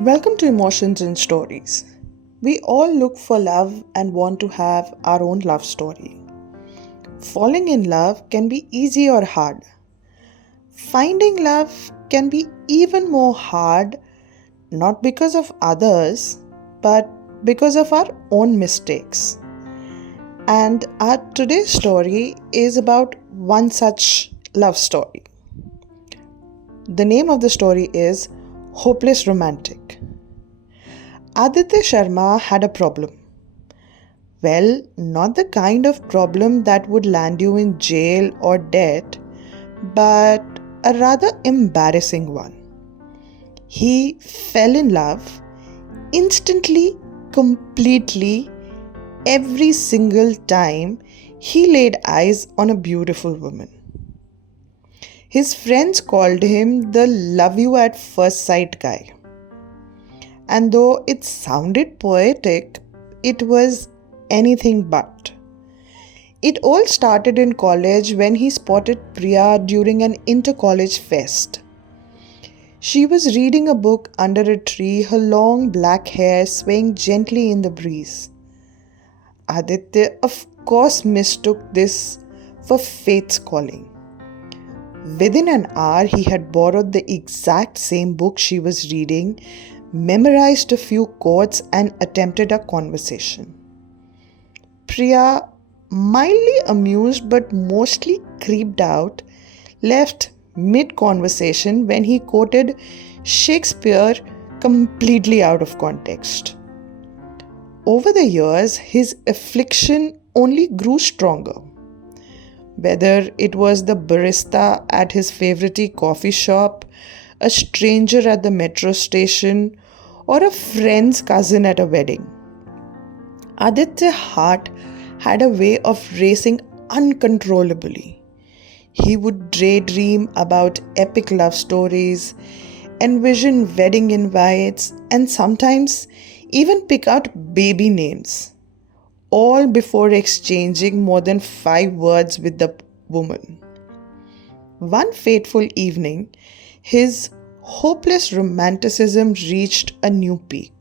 Welcome to Emotions and Stories. We all look for love and want to have our own love story. Falling in love can be easy or hard. Finding love can be even more hard, not because of others, but because of our own mistakes. And our today's story is about one such love story. The name of the story is Hopeless Romantic. Aditya Sharma had a problem. Well, not the kind of problem that would land you in jail or debt, but a rather embarrassing one. He fell in love instantly, completely, every single time he laid eyes on a beautiful woman. His friends called him the love you at first sight guy. And though it sounded poetic, it was anything but. It all started in college when he spotted Priya during an inter-college fest. She was reading a book under a tree, her long black hair swaying gently in the breeze. Aditya, of course, mistook this for fate's calling. Within an hour, he had borrowed the exact same book she was reading, memorized a few quotes, and attempted a conversation. Priya, mildly amused but mostly creeped out, left mid-conversation when he quoted Shakespeare completely out of context. Over the years, his affliction only grew stronger. Whether it was the barista at his favorite coffee shop, a stranger at the metro station, or a friend's cousin at a wedding, Aditya's heart had a way of racing uncontrollably. He would daydream about epic love stories, envision wedding invites, and sometimes even pick out baby names, all before exchanging more than 5 words with the woman. One fateful evening, his hopeless romanticism reached a new peak.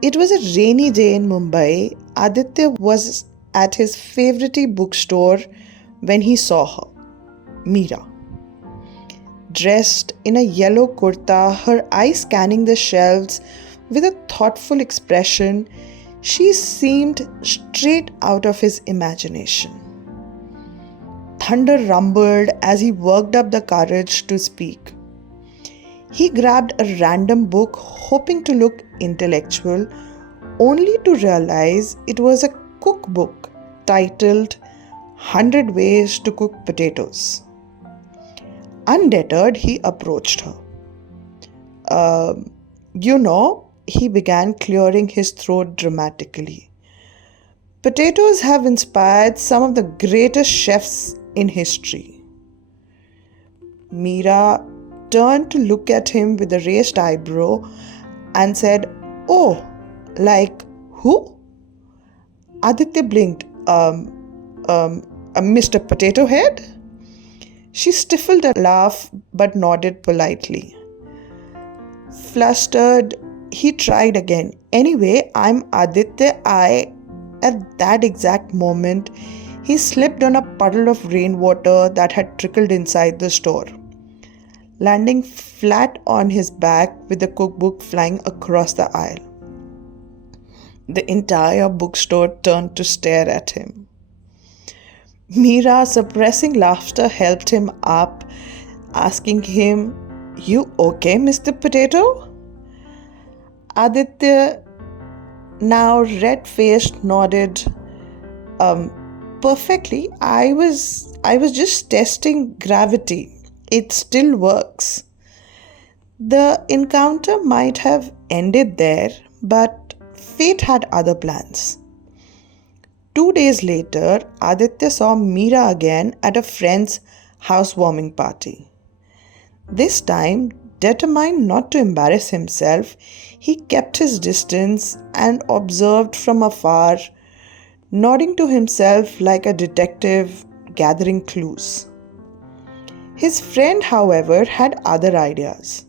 It was a rainy day in Mumbai. Aditya was at his favorite bookstore when he saw her, Meera. Dressed in a yellow kurta, her eyes scanning the shelves with a thoughtful expression, she seemed straight out of his imagination. Thunder rumbled as he worked up the courage to speak. He grabbed a random book, hoping to look intellectual, only to realize it was a cookbook titled 100 Ways to Cook Potatoes. Undeterred, he approached her. He began clearing his throat dramatically. Potatoes have inspired some of the greatest chefs in history. Meera turned to look at him with a raised eyebrow and said, "Oh, like who?" Aditya blinked. Mr. Potato Head? She stifled a laugh but nodded politely. Flustered, he tried again. "Anyway, I'm Aditya. At that exact moment, he slipped on a puddle of rainwater that had trickled inside the store, landing flat on his back with the cookbook flying across the aisle. The entire bookstore turned to stare at him. Meera, suppressing laughter, helped him up, asking him, "You okay, Mr. Potato?" Aditya, now red-faced, nodded, "Perfectly. I was just testing gravity. It still works." The encounter might have ended there, but fate had other plans. 2 days later, Aditya saw Meera again at a friend's housewarming party. This time, determined not to embarrass himself, he kept his distance and observed from afar, nodding to himself like a detective gathering clues. His friend, however, had other ideas.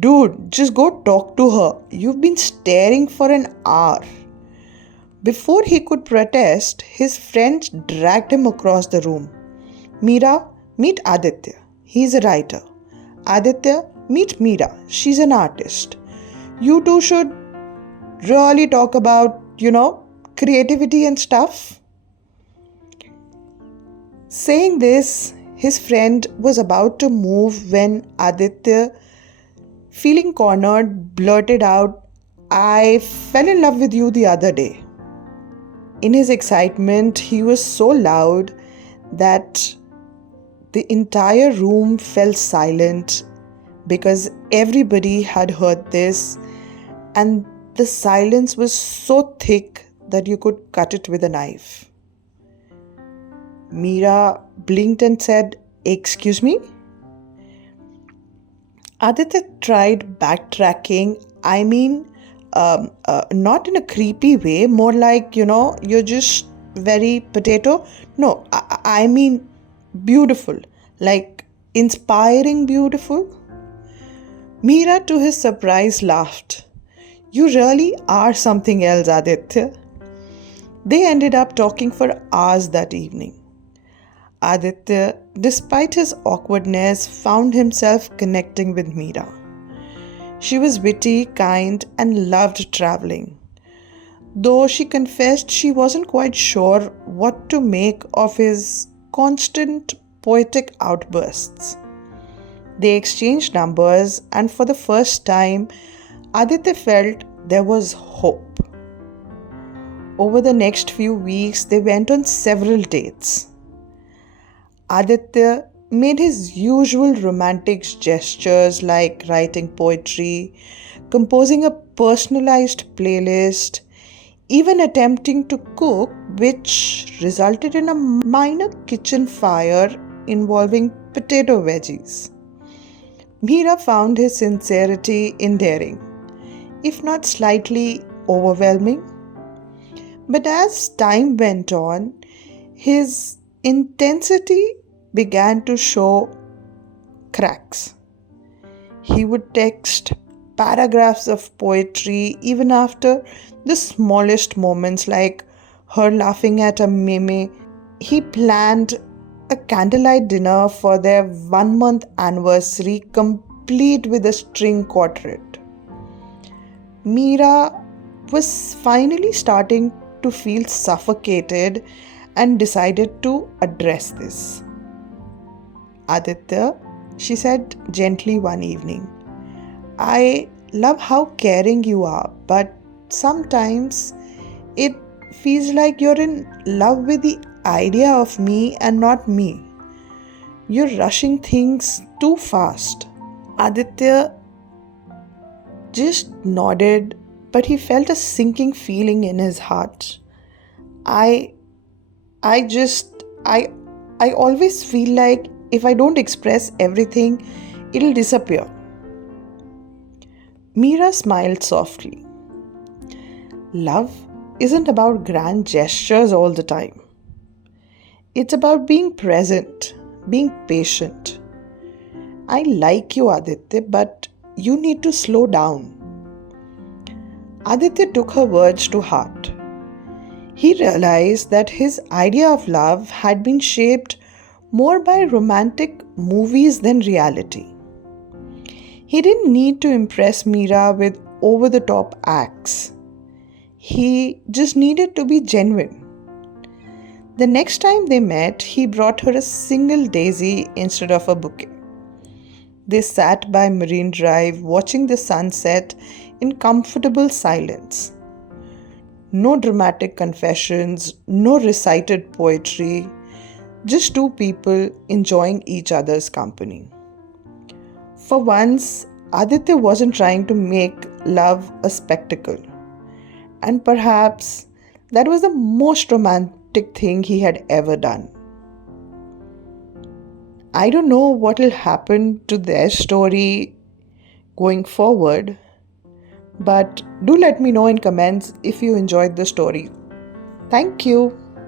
Dude, just go talk to her. You've been staring for an hour. Before he could protest, his friend dragged him across the room. Meera, meet Aditya. He's a writer. Aditya, meet Meera. She's an artist. You two should really talk about, creativity and stuff. Saying this, his friend was about to move when Aditya, feeling cornered, blurted out, I fell in love with you the other day. In his excitement, he was so loud that the entire room fell silent because everybody had heard this, and the silence was so thick that you could cut it with a knife. Meera blinked and said, Excuse me? Aditya tried backtracking. Not in a creepy way, more like, you're just very potato. No, I mean beautiful, like inspiring beautiful. Meera, to his surprise, laughed. You really are something else, Aditya. They ended up talking for hours that evening. Aditya, despite his awkwardness, found himself connecting with Meera. She was witty, kind, and loved traveling. Though she confessed she wasn't quite sure what to make of his constant poetic outbursts. They exchanged numbers, and for the first time, Aditya felt there was hope. Over the next few weeks, they went on several dates. Aditya made his usual romantic gestures like writing poetry, composing a personalized playlist, even attempting to cook, which resulted in a minor kitchen fire involving potato veggies. Meera found his sincerity endearing, if not slightly overwhelming. But as time went on, his intensity began to show cracks. He would text paragraphs of poetry even after the smallest moments, like her laughing at a meme. He planned a candlelight dinner for their 1 month anniversary, complete with a string quartet. Meera was finally starting to feel suffocated and decided to address this. Aditya, she said gently one evening, I love how caring you are, but sometimes it feels like you're in love with the idea of me and not me. You're rushing things too fast. Aditya just nodded, but he felt a sinking feeling in his heart. I always feel like if I don't express everything, it'll disappear. Meera smiled softly. Love isn't about grand gestures all the time. It's about being present, being patient. I like you, Aditya, but you need to slow down. Aditya took her words to heart. He realized that his idea of love had been shaped more by romantic movies than reality. He didn't need to impress Meera with over-the-top acts. He just needed to be genuine. The next time they met, he brought her a single daisy instead of a bouquet. They sat by Marine Drive watching the sunset in comfortable silence. No dramatic confessions, no recited poetry, just two people enjoying each other's company. For once, Aditya wasn't trying to make love a spectacle. And perhaps that was the most romantic thing he had ever done. I don't know what will happen to their story going forward, but do let me know in comments if you enjoyed the story. Thank you.